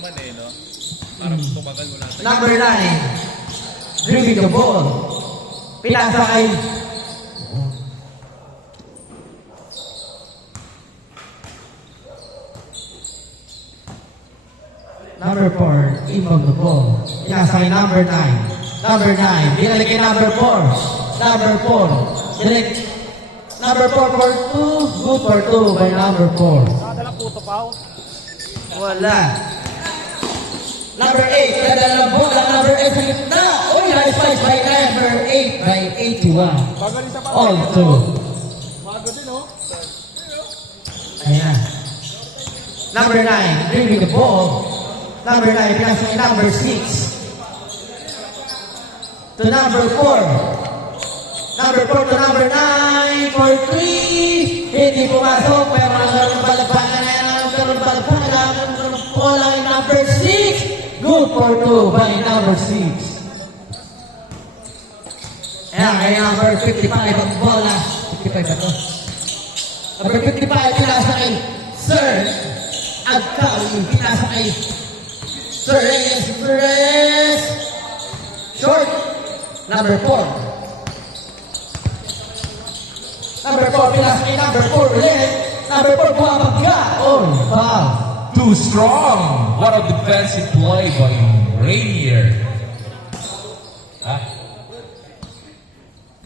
naman eh, no? Parang tumagal mo lang. Number 9. Dribbling the ball. Pinasa kay number 4. Inbound the ball. Pinasa kay number 9. Number 9. Binalik kay number 4. Number 4. Binalik number 4 for 2. Good for 2 by number 4. Nakadalang puto pa ako. Wala. Number 8, dadala bola. Number 8 sa gitna. Uy, nice pass by number 8 by 81. Bagalita pa. All two. Bago din, oh. Ayan. Number 9, dribbling the ball. Number 9, pinasa kay number 6. To number 4. Number 4 to number 9 for 3. Hindi pumasok, pero nagkaroon palagpakan na yan. Nagkaroon palagpakan. Bola ay number 6. Good for 2 by number 6. Ayan, kay number 55 ang bola. 55 ba ito? Number 55, pinasa kay Sir Agkawi. Pinasa kay Sir Reyes. Short. Number 4. Number 4, pinasa kay number 4 ulit. Number 4, bumabagga. Oh, foul. Too strong. What a defensive play by Rainier.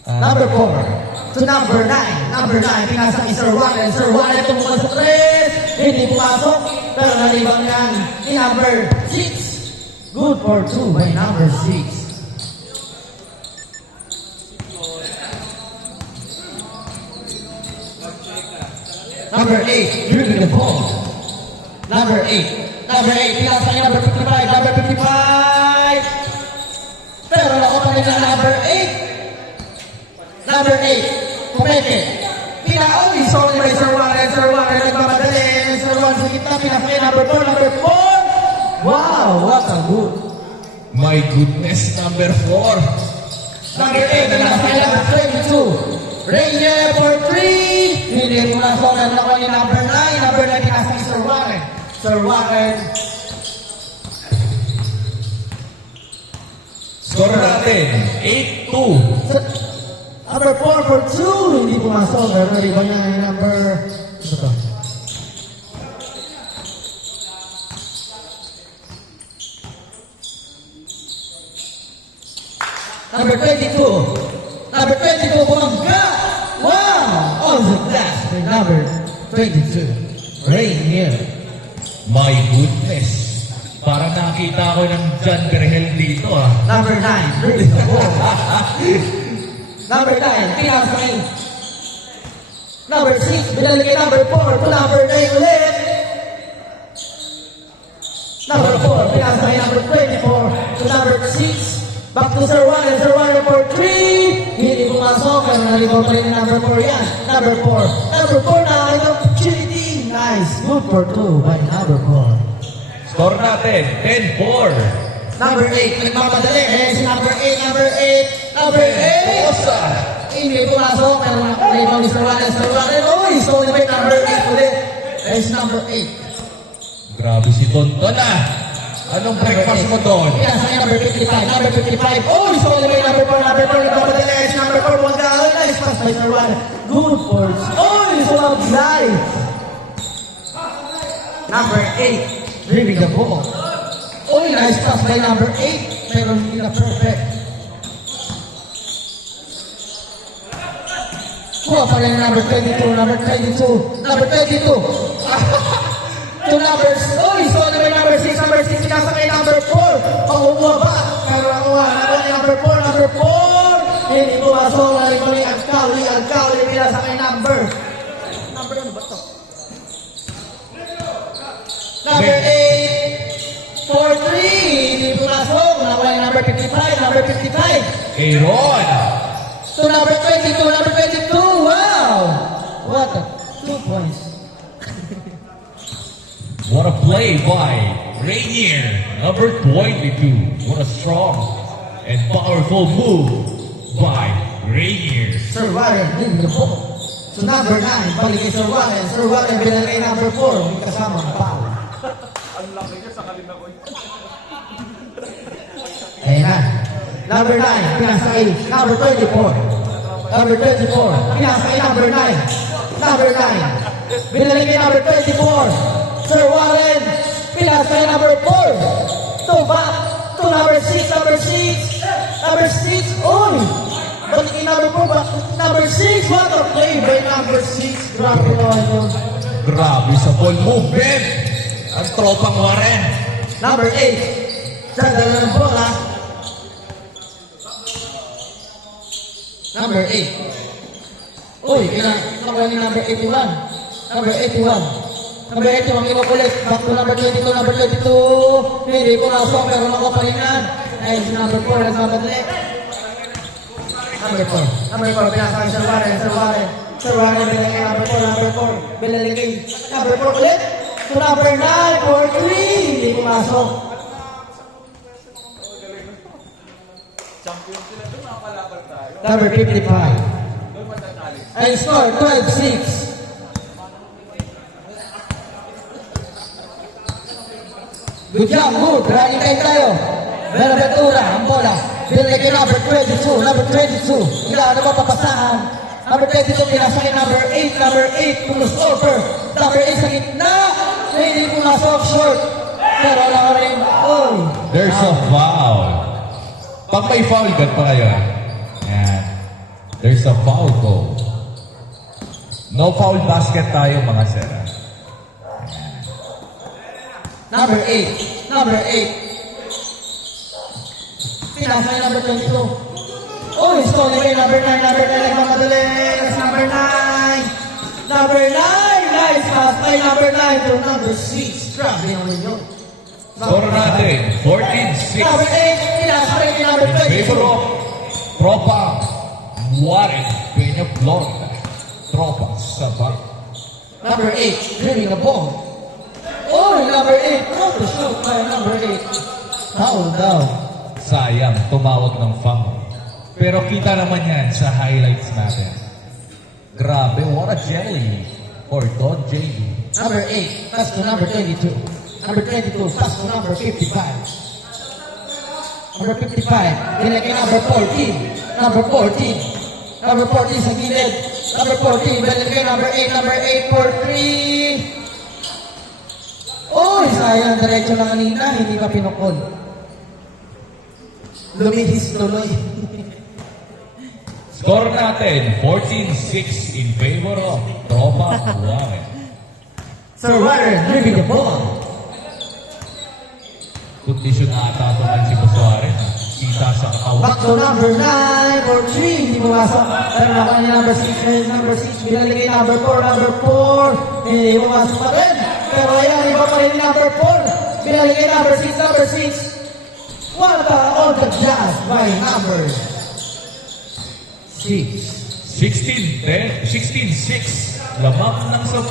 Number 4 to number 9. Number 9, pinasa kay Sir Warren. Sir Warren tumukan sa 3. Hindi pumasok. Pero nalibang yan ni number 6. Good for 2 by number 6. Number 8, dribbling the ball. Number 8. Number 8, pinasa kay number 55. Number 55. Pero nakuha nila number 8. Number 8, Kumeke. Pinauli, sorry by Sir Warren. Sir Warren nagmamadali. Sir Warren sa gitna, pinasa kay number 4. Number 4. Wow, what a good. My goodness, number 4. Number 8, pinasa kay number 22. Rainier for 3. Hindi pumasok na nakuha ni number 9. Number 9, pinasa kay Sir Warren. Sir Warren. Score natin, 8-2. Number 4 for 2. Hindi pumasok. Pero iba niya yung number... Ito to. Number 22. Number 22, bumangga. Wow! On the glass by number 22. Rainier. My goodness. Parang nakita ko ng John Berhel dito ah. Number 9, dribbling the ball. Number 9, pinasa kay number 6, binalik kay number 4 to number 9 ulit. Number 4, pinasa kay number 24 to number 6. Back to Sir Warren. Sir Warren for 3. Hindi pumasok. Pero naligaw pa rin number 4 yan. Number 4. Number 4 na ito opportunity. Nice. Good for 2 by number 4. Score natin, 10-4. Number 8, nagmamadali. Eh, si number 8, number 8, number 8. Hindi pumasok, pero nakakulibaw ni Sir Warren. Sir Warren, uy, so by number 8 ulit. Eh, si number 8. Grabe si Tonton ah. Anong breakfast mo doon? Yes, ay number 55, number 55. Uy, so by number 4, number 4, nagmamadali. Eh, si number 4, wag ka. Nice pass by Sir Warren. Good for, uy, so mag-fly. Number 8, dribbling the ball. Uy, nice pass by number 8. Pero hindi na perfect. Kuha pa rin number 22, number 22, number 22. To number, uy, so by number 6, number 6, pinasa kay number 4. Panguha ba? Pero nakuha ni number 4, number 4. Hindi pumasok, nalito ni Agkawi, pinasa kay number. Number ano ba ito? Number 8, for 3. Hindi pumasok, nakuha ni number 55, number 55. Aaron. To number 22, number 22. Wow! What a 2 points. What a play by Rainier, number 22. What a strong and powerful move by Rainier. Sir Warren, din the ball. So number 9, balik kay Sir Warren. Sir Warren, binalay number 4. May kasama ang foul. Ang laki niya sa kalina ko. Number 9, pinasakay. Number 24. Number 24, pinasakay number 9. Number 9. Binalik kay number 24. Sir Warren, pinasakay number 4. To back to number 6, number 6. Number 6, oy! Balik kay number 4, back to number 6. What a play by number 6. Grabe naman yun. Grabe sa ball movement. Ang tropang Warren. Number 8. Sa dala ng bola. Number 8. Uy, kailangan ni number 81. Number 81. Number 81, kinukulit. Back to number 22, number 22. Hindi ko nasok, pero nakapalingan. Ayun si number 4, nagmamadali. Number 4. Number 4, pinasakay Sir Warren, Sir Warren. Sir Warren, binigay number 4, number 4. Binigay number 4 ulit. To number 9, for 3. Hindi pumasok. Number 55. And score 12-6. Good job, good. Running time tayo. Benaventura, ang bola. Binigay kay number 22, number 22. Kailangan na mapapasahan. Number 22, pinasakay number 8, number 8, pulos over. Number 8 sa gitna. Hindi pumasok, short. Pero wala ka rin. Oy. There's a foul. Pag may foul, gan pa kayo. Yan. There's a foul goal. No foul basket tayo mga sera. Number 8. Number 8. Pinasakay number 22. Oh, it's calling kay number 9. Number 9 nagmamadali. That's number 9. Number 9. Nice pass by number 9 to number 6. Grabe naman yun. Score natin, 14-6. Number 8. Pinasakay kay number In favor 22. of Tropa Warren, Peña, Florida. Tropa sa back. Number 8. Dribbling the ball. Oh, number 8. Not to shoot by number 8. Foul down. Sayang, tumawag ng foul. Pero kita naman yan sa highlights natin. Grabe, what a jelly for Don JD. Number 8, pass to number 22. Number 22, pass to number 55. Number 55, binigay number 14. Number 14. Number 14 sa gilid. Number 14, binigay number 8. Number 8 for 3. Oh, sayang. Diretso lang kanina, hindi pa pinukol. Lumihis tuloy. Score natin, 14-6 in favor of Tropa Warren. Sir Warren, dribbling the ball. Kondisyon ata ito si Boss Warren. Kita sa katawan. Back to number 9 for 3. Hindi pumasok. Pero nakuha niya number 6. Number 6. Binaligay number 4. Number 4. Hindi pumasok pa rin. Pero ayan, iba pa rin number 4. Binaligay number 6. Number 6. What on the jazz by number 6. 16-10, 16-6. Lamang ng 10.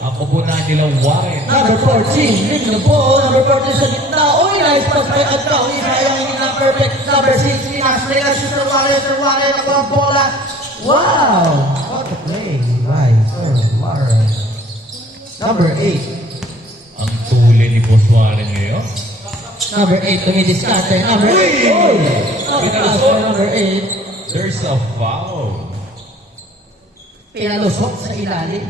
Ang kupunan nilang Warren. Number 14. Ring the ball. Number 14 sa gitna. Uy, nice pass by Adkaw. Sayang hindi na perfect. Number 6. Pinasligan si Sir Warren. Sir Warren ang mga bola. Wow! What a play by Sir Warren. Number 8. Ang tuli ni Boss Warren ngayon. Number 8, tumidiskarte. Number 8. Uy! Number 8. There's a foul. Pinalusok sa ilalim.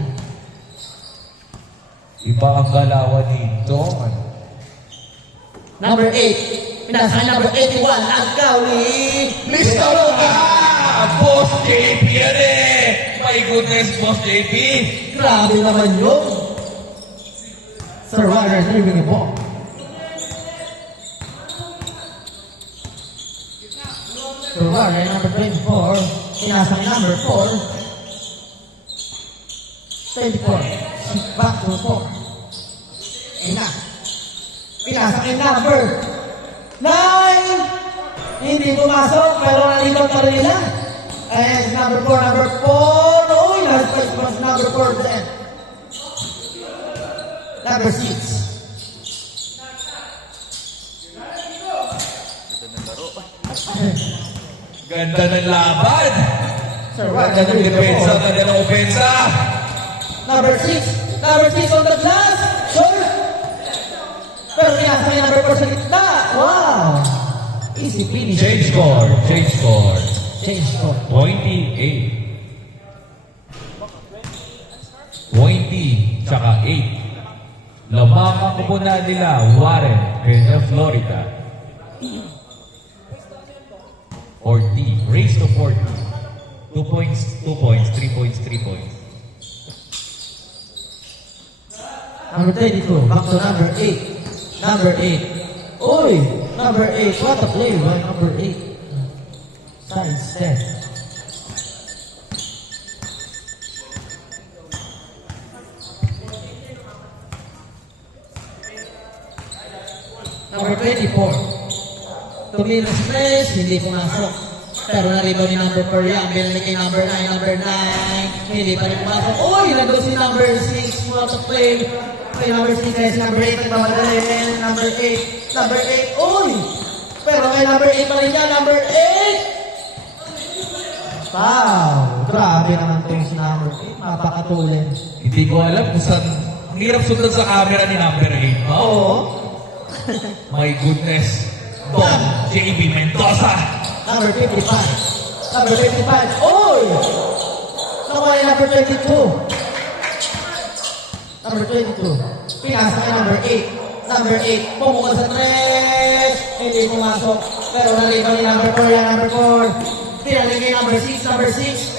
Iba ang galawan ni Don. Number 8. Pinasakay number 81. Agkaw ni Mr. Roca. Boss JP yan eh! My goodness, Boss JP! Grabe naman yun. Sir Warren, dribbling the ball. Sir Warren, number 24. Pinasakay number 4. 24. Back to 4. Ayun na. Pinasakay number 9. Hindi pumasok, pero nalilot pa rin nila. Ayan, si number 4, number 4. Uy, last place was number 4 then. Number 6. Ganda ng laban! Sir Warren, Ganda ng depensa, ganda ng opensa! Number 6. Number 6 on the glass. Sure. Pero pinasakay number 4 sa gitna. Wow. Easy finish. Change score. Change score. Change score. 28. 20, tsaka 8. Lamangan ko muna nila, Warren, Kenya, Florida. 40. Raise to 40. 2 points, 2 points, 3 points, 3 points. Number 22, back to number 8. Number 8. Oy! Number 8, what a play by number 8. Side step. Number 24. Tumilas press, hindi pumasok. Pero naribaw ni number 4 yan. Binalik kay number 9, number 9. Hindi pa rin pumasok. Uy, nandun si number 6. What a play. Kay number 6, kaya si number 8 nagmamadali. Number 8. Number 8. Uy! Pero kay number 8 pa rin yan. Number 8! Wow! Grabe naman itong si number 8. Mapakatulin. Hindi ko alam kung saan. Ang hirap sundan sa camera ni number 8. Oo. My goodness. Don J.B. Mendoza. Number 55. Number 55. Oy! Nakuha yung number 22. Number 22. Pinasa kay number 8. Number 8. Pumuka sa 3. Hindi pumasok. Pero naliban ni number 4 yan. Number 4. Pinalik kay number 6. Number 6.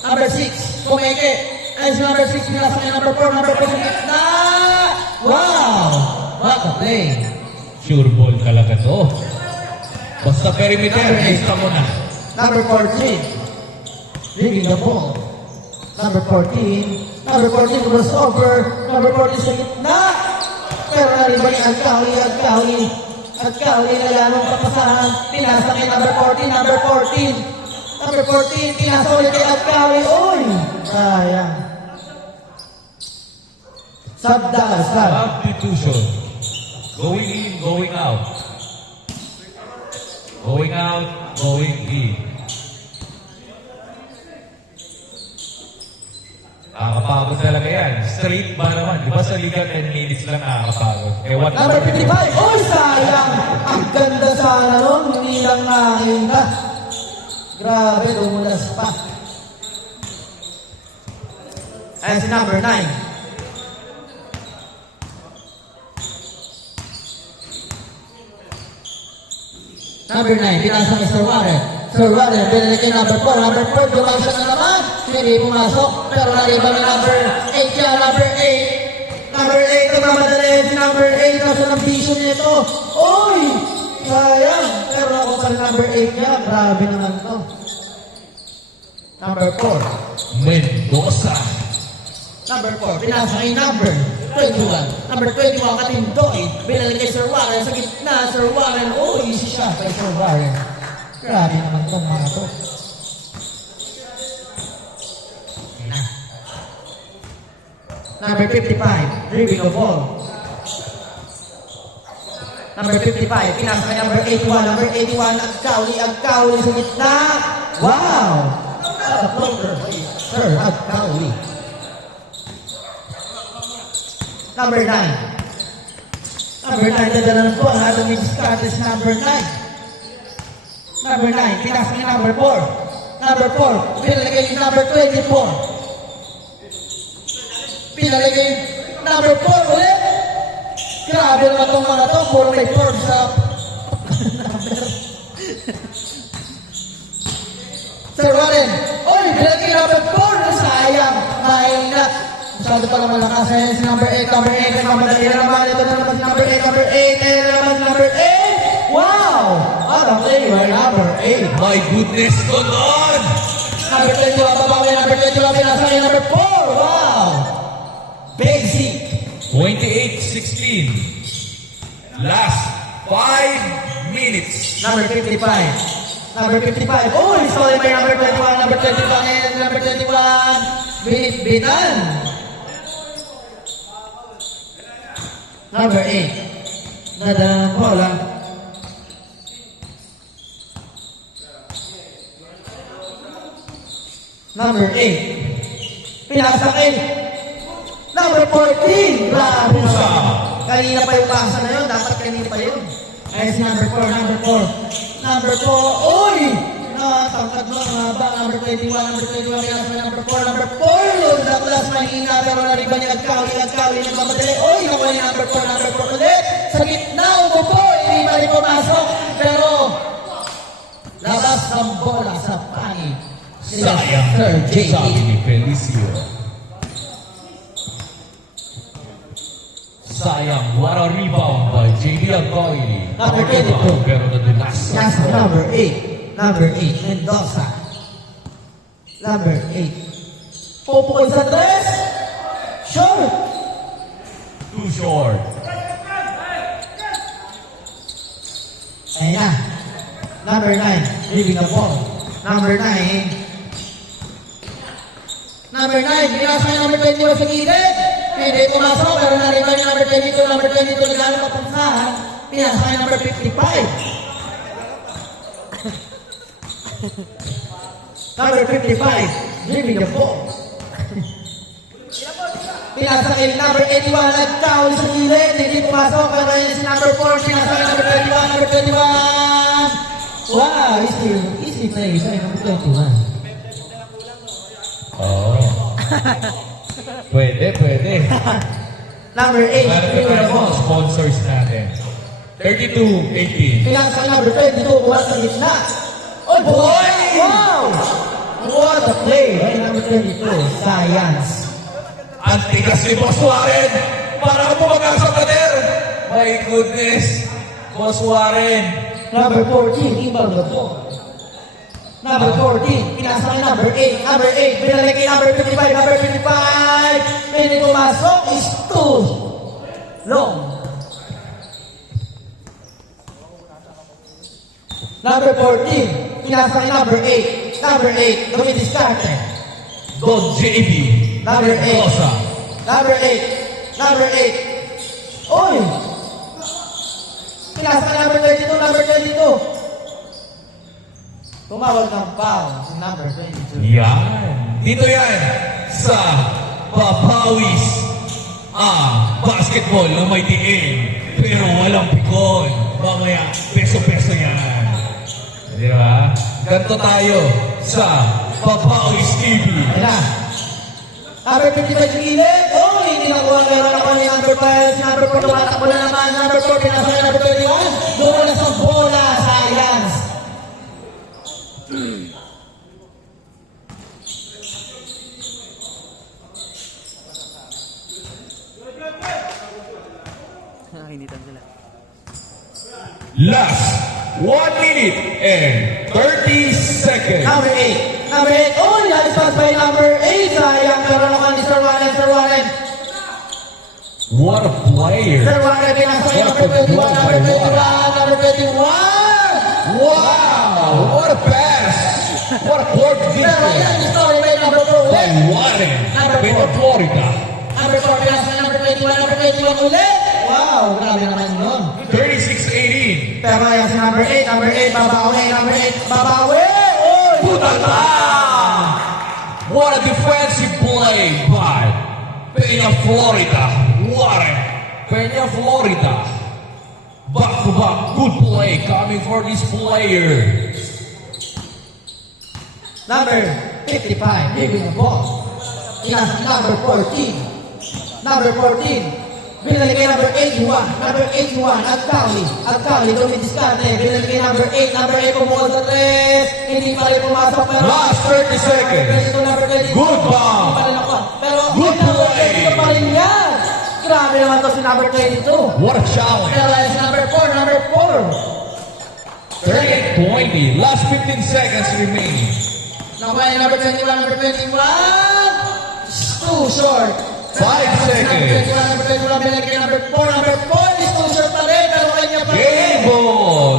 Number 6. Pumeke. Ay si number 6. Pinasa kay number 4. Number 4 sa gitna. Wow! What a play. Sure ball talaga to. Basta perimeter, lista mo na. Number 14. Leaving the ball. Number 14. Number 14 was over. Number 14 sa gitna. Pero nariba ni Agkawi. Agkawi na yan ang papasahan. Pinasa kay number 14. Number 14. Number 14. Pinasa ulit kay Agkawi. Uy! Sayang. Sabda. Substitution. Going in, going out. Going out, going in. Nakakapagod talaga yan. Straight ba naman? Di ba sa liga 10 minutes lang nakakapagod? Eh, what Number 55. Oh, sayang! Ang ganda sana nun. Hindi lang nakita. Grabe, lumulas pa. Ayan si number 9. Number 9, pinasa ni Sir Warren. Sir Warren, binalik kay number 4. Number 4, dumagsa na naman. Hindi pumasok. Pero naliban ni number 8 yan. Number 8. Number 8, nagmamadali si number 8. Kasi ng vision nito. Uy! Sayang. Pero ako pa rin number 8 yan. Grabe naman to. Number 4. Mendoza. Number 4, pinasa kay number 21. Number 21, Katindoy. Binalik kay Sir Warren sa gitna. Sir Warren, oh, easy shot kay Sir Warren. Grabe naman itong mga to. Number 55, dribbling the ball. Number 55, pinasa kay number 81. Number 81, Agkawi sa gitna. Wow! What a floater by Sir Agkawi. Number 9. Number 9, dadalan po ang ating discarded number 9. Number 9, pinasa niya number 4. Number 4, pinalagay yung number 24. Pinalagay yung number 4 ulit. Grabe naman itong mga to. Puro may 4 sa number. Sir Warren, oy, pinalagay yung number 4. Sayang, mahina. Masyado pa naman lakas. Ayan si number 8, number 8, nagmamadali na naman. Ito na naman si number 8, number 8, ayan na naman si number 8. Wow! What a play by number 8. My goodness, Lord! Number 21, babawi, number 21, pinasa niya number 4. Wow! Basic. 28-16. Last 5 minutes. Number 55. Number 55. Oh, sorry by number 21, number 21, ayan number 21. Binit-bitan. Number 8. Nadala ng bola. Number 8. Pinasakit. Number 14. Grabe naman. Kanina pa yung pasa na yun. Dapat kanina pa yun. Ayun si number 4. Number 4. number 4. Uy! Nakatangkad mo ang haba. Number 21, number 21, pinasa may number 4, number 4. Lord, naklas mahina, pero nariba niya nagkawin, nagmamadali. Uy, nakuha niya number 4 ulit. Sa gitna, umupo, hindi pa rin pumasok. Pero, labas ng bola sa pangit. Sila Sayang, Sir JD. sabi ni Felicio. Sayang, what a rebound by JD Alcoy. Number 22. Pero nadulas. Nasa number 8. Number 8, Mendoza. Number 8. Pupukol sa tres. Short. Too short. Ayun na. Number 9, leaving the ball. Number 9. Number 9, pinasa yung number 21 sa gilid. Hindi pumasok, pero nariba yung number 22. Number 22, nagano kapansahan. Pinasa yung number 55. Number 55, leaving the ball. Pinasa kay number 81, nagkawin sa gilid. Hindi pumasok, pero yun si number 4. Pinasa kay number 21, number 21. Wow, easy play by number 21. Oh. Pwede. Number 8, Meron leaving tayo the mga ball. sponsors natin. 32-18. Pinasa kay number 22, buhat sa gitna. Oh boy! Wow! What a play by number 22, Science. Ang tigas ni Boss Warren. Para ka pumagang sa pader. My goodness. Boss Warren. Number 14, inbound the ball. Number 14, pinasa kay number 8. Number 8, binalik kay number 55. Number 55, hindi pumasok, is 2 long. Number 14, pinasa kay number 8. Number 8, dumidiskarte. Don JB. Number 8. Mendoza. Number 8. Number 8. Oy! Pinasa kay number 32. Number 32. Tumawag ng foul si number 22. Yan. Dito yan sa Papawis. Basketball na may diin. Pero walang pikon. Mamaya, peso-peso yan. Di ba? Ganto tayo sa Papawis TV. Ayan na. Number 55 sa gilid. Oh, hindi nakuha ang laro ako ni number 5. Si number 4 tumatakbo na naman. Number 4 pinasa kay number 21. Doon na sa bola. Science. Nakinitan sila. Last 1 minute and 30 seconds. Number 8. Number 8. Oh, nice pass by number 8. Sayang. Pero naman ni Sir Warren. Sir Warren. What a player. Sir Warren pinasa kay number 21. Number 21. Number 21. Wow! What a pass! What a court Pero vision yan, story by number 4 by ulit. Warren Number with four. Florida. Number 4 pinasa kay number 21. Number 21 ulit. Wow, grabe naman yun. 36-18. Pero yan si number 8. Number 8, babawi. Number 8, babawi. Oy! Putata! What a defensive play by Peña Florida. Warren. Peña Florida. Back-to-back good play coming for this player. Number 55, leaving the ball. Pinasa kay number 14. Number 14. Binalik kay number 81. Number 81, Agkali. Agkali, dumidiskarte. Binalik kay number 8. Number 8, pumukol sa 3. Hindi pa rin pumasok. Pero Last 30 seconds. Number 22. Good ball. Hindi pa rin nakuha. Pero Good number play. 22 pa rin yan. Grabe naman to si number 22. What a challenge. Pero yan si number 4. Number 4. 30-20. Last 15 seconds remaining. Nakuha yung number 21. Number 21. Too short. 5 seconds. Number 21, binalik kay number 4. Number 4 is too short pa rin. Pero kanya pa rin. Game ball.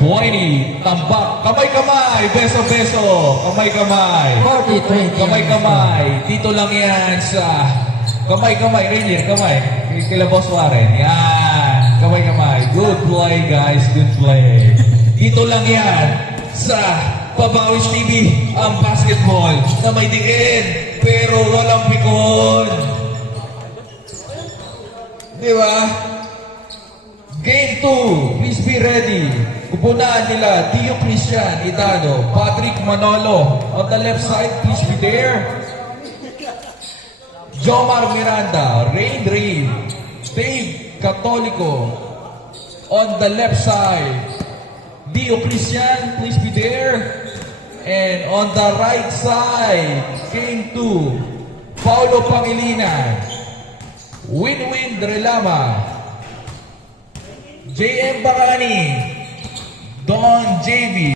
40-20. Tambak. Kamay-kamay. Beso-beso. Kamay-kamay. 40-20. Kamay-kamay. Dito lang yan sa... Kamay-kamay. Rainier, kamay. Kila Boss Warren. Yan. Kamay-kamay. Good play, guys. Good play. Dito lang yan sa Papawis TV ang basketball na may diin pero walang pikon. Di ba? Game 2. Please be ready. Upunan nila, Dio Christian Idano, Patrick Manolo. On the left side, please be there. Jomar Miranda, Rain, Dave Catolico. On the left side, Dio Christian, please be there. And on the right side, came to Paulo Pangilinan, Winwin Drelama, JM Barani, Don JB.